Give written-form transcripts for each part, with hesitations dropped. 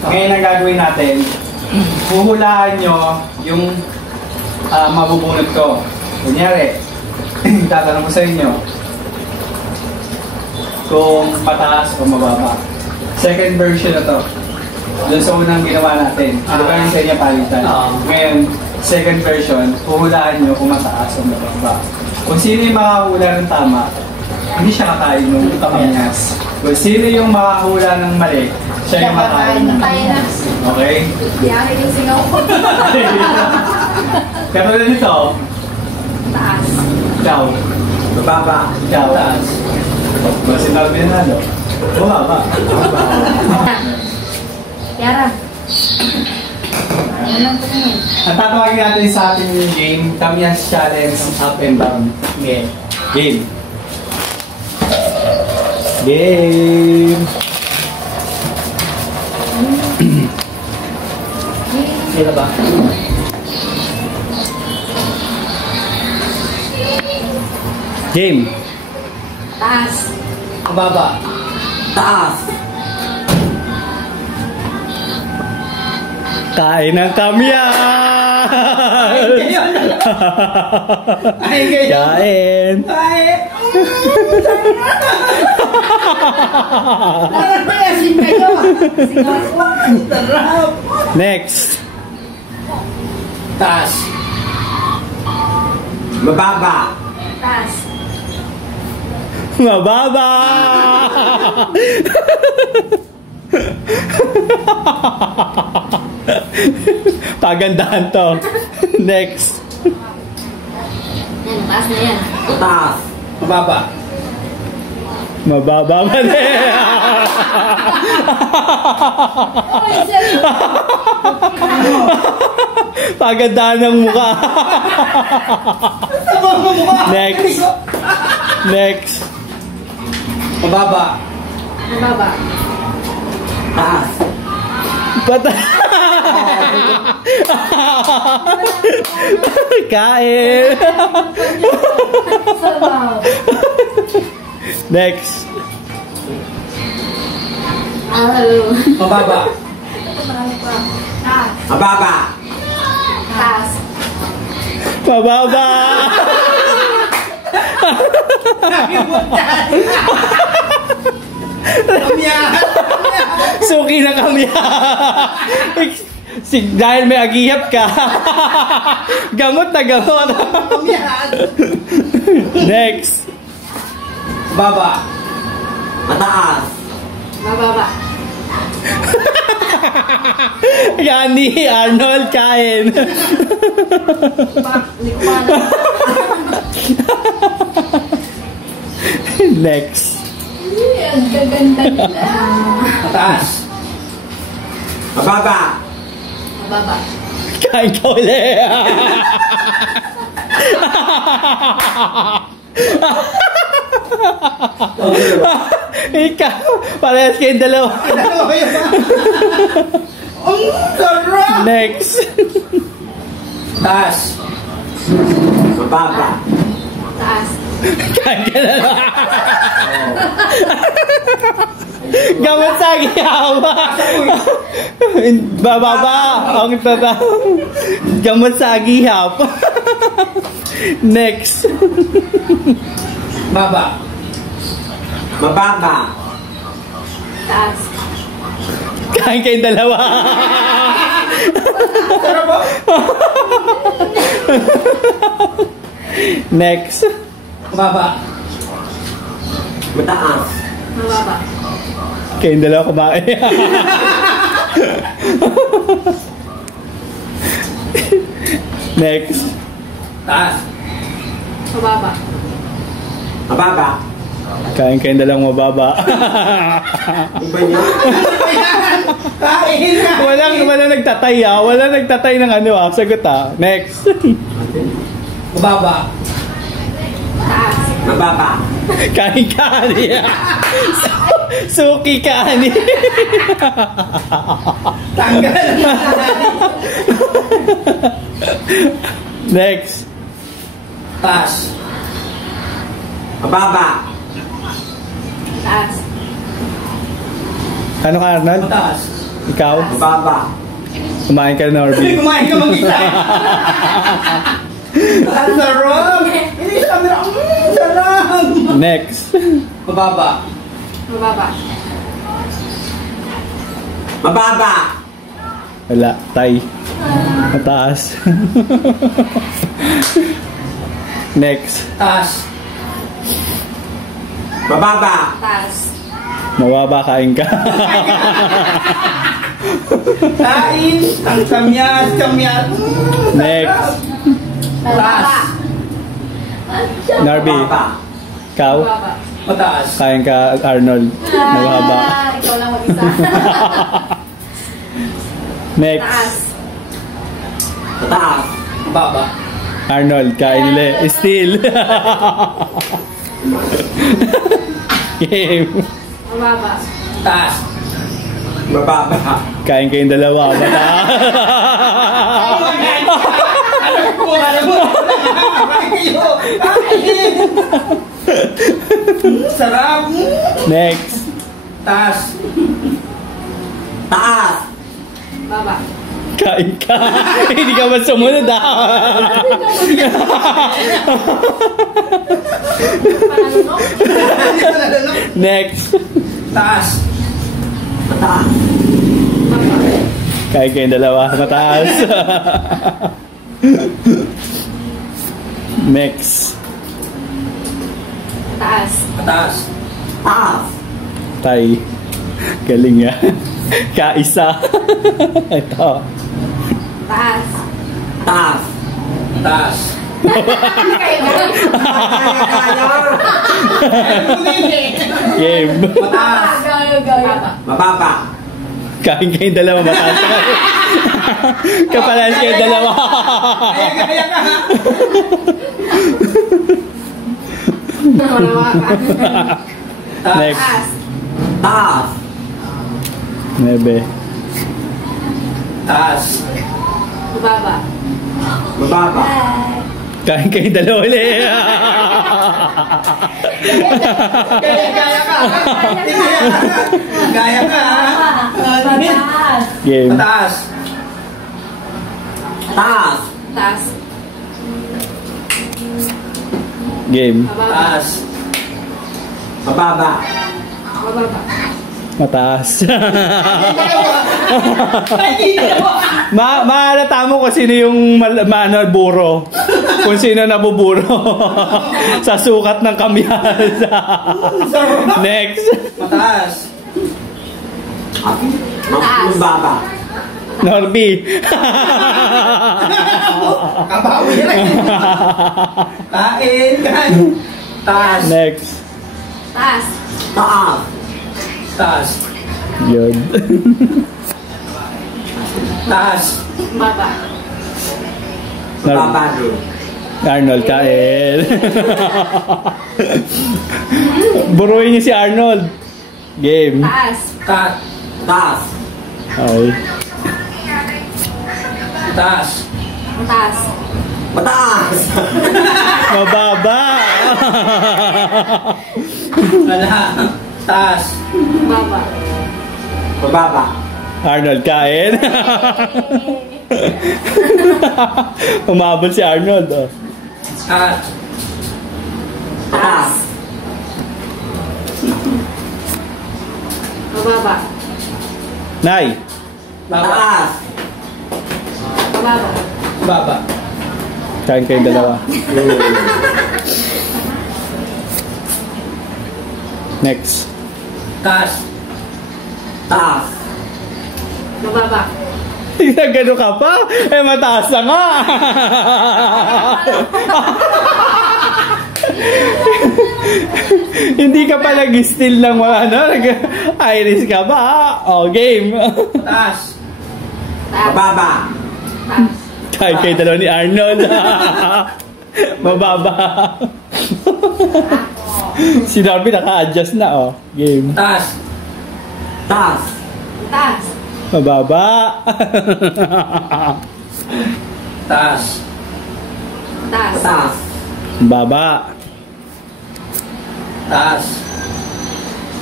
Ngayon ang gagawin natin, huhulaan nyo yung mabubunot ko. Kunyari, tatanong ko sa inyo kung pataas o mababa. Second version na to. Doon sa unang ginawa natin. Ano ba yung sa inyo palitan? Ngayon, second version, huhulaan nyo kung mataas o mababa. Kung sino yung makahula ng tama, hindi siya kakain ng kamyas. Kung sino yung makahula ng mali, siya yung kakain ng kamyas. Okay? Hindi ako yung singaw ko. Katulad nito. Taas. Ikaw. Mababa. Ikaw. Taas. Sinabi na nalo. Bumaba. Yara. Ano lang po yun? Ang tatawagin natin sa ating game, Kamyas Challenge Up and Down. Okay. Game. Game. Sino ba? Game. Taas. Baba. Taas. Kain ng kamyas! Ay, kayo. Kain! Ay! Parang mayasin kayo. Singaw ko. Sarap. Next. Taas. Mababa. Taas. Mababa! Pagandahan to. Next. Yan, taas na yan. Taas. Mababa. Mababa mali. Pagandahan ng mukha. Next. Next. Mababa. Mababa. Taas. Pata. Kain. Sabaw. Next. Mababa. Taas. Mababa. Taas. Mababa. Suki na kami. Dahil may agihap ka. Gamot na gamot. Next. Baba. Mataas. Mababa. Yani Arnold kain. Hindi ko pa Next. ang gaganda nila. Mataas. Mababa. Mababa. Kain ka ulit. Ikaw, parehas kayong dalawa. Ang sarap! Next. Taas. Mababa. Taas. Kain ka na lang. Gamot sa agihawa. Bababa. Ang tatang. Gamot sa agihap. Next. Baba. Mababa. Taas. Kain kayong dalawa. Sarap po. Next. Mababa. Mataas. Mababa. Kayong dalawa kumain. Next. Taas. Mababa. Mababa. Kain kayong dalawang mababa. Iba niya. Kain na. Walang nagtatay ah. Walang nagtatay ng ano ah. Sagot ah. Next. Mababa. Taas. Mababa. Kain ka ani. Suki ka ani. Tanggal. Next. Taas. Mababa. Taas. Ano ka Arnold? Mataas. Ikaw? Mababa. Kumain ka na, Norby. Kumain ka mag-isa. Ang sarap. Hindi sa camera. Sarap. Next. Mababa. Mababa. Mababa. Wala. Tay. Mataas. Next. Taas. Mababa. Taas. Mababa, kain ka. Kain. Ang kamyas. Kamyas. Next. Mababa. Norby. Mababa. Ikaw? Mababa. Mataas. Kain ka, Arnold. Mababa. Ikaw lang mag-isa. Next. Taas. Mataas. Mababa. Arnold, kain ulit. Still. Game. Mababa. Taas. Mababa. Kain kayong dalawa. Mataas. Alam mo. Kayo. Kain. Sarap. Next. Taas. Taas. Baba. Kain ka. Hindi ka man sumunod Next. Taas. Mataas. Baba. Kain kayong dalawa. Mataas. Next. Taas. Mataas. Taas. Tay. Galing nga. Kaisa. Ito. Taas. Taas. Taas. Game. Mataas. Baba. Mababa. Kain kayong dalawa. Mataas. Kapalas kayong dalawa. Kaya ka ha. Next. Taas. Taas. 9. Taas. Baba. Mababa. Kain kayong dalawa ulit. Kaya ka. Kaya ka ha. Taas. Game. Mataas. Taas. Taas. Game. Baba. Taas. Mababa. Baba. Mataas. Mahalata mo kung sino yung buro. Kung sino nabuburo. Sa sukat ng kamyas. Next. Mataas. Taas. Mababa. Norby. Kabawi lang. Kain. Kain. Taas. Next. Taas. Taas. Taas. Yun. Taas. Baba. Mababa doon. Arnold, kain. Buruin niyo si Arnold. Game. Taas. Taas. Okay. Taas. Taas. Mataas. Mababa. Wala. Taas. Baba. Mababa. Arnold, kain. Umabot si Arnold. Oh. Taas. Taas. Baba. Nay. Taas. Baba. Baba. Kain kayong dalawa. Next. Taas. Taas. Baba. Gano'n ka pa? Eh, mataas na nga. Hindi ka pa nag-steal ng mga ano, nag-iris ka ba? Oh, game. Taas. Taas. Mababa. Taas. Kain kayo dalawa ni Arnold. Mababa. Si Norby naka-adjust na, oh. Game. Taas. Taas. Taas. Mababa. Taas. Taas. Taas. Baba. Taas.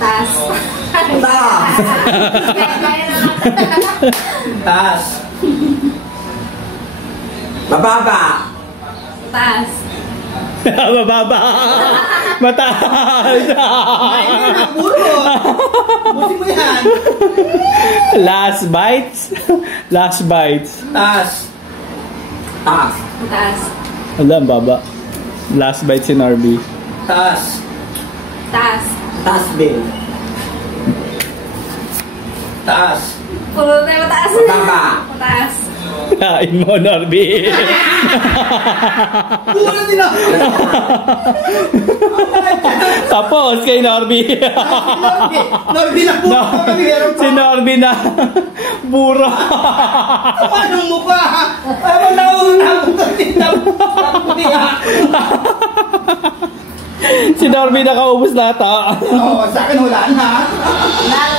Taas. Taas. Kaya na lang. Taas. Mababa. Taas. Mababa. Mataas. Ay, puro. Buti mo yan. Last bites. Last bites. Taas. Taas. Taas. Wala, ang baba. Last bites in RB. Taas. Taas. Taas din. Taas. Puro tayo mataas. Mababa. Mataas. Kain mo, Norby. Puro din ako. Tapos kay Norby. Norby na puro kami meron pa. Si Norby na buro. Anong mukha? Ay, nauna Si Norby na kaubos na ito. Oo, sa akin wala na. Wala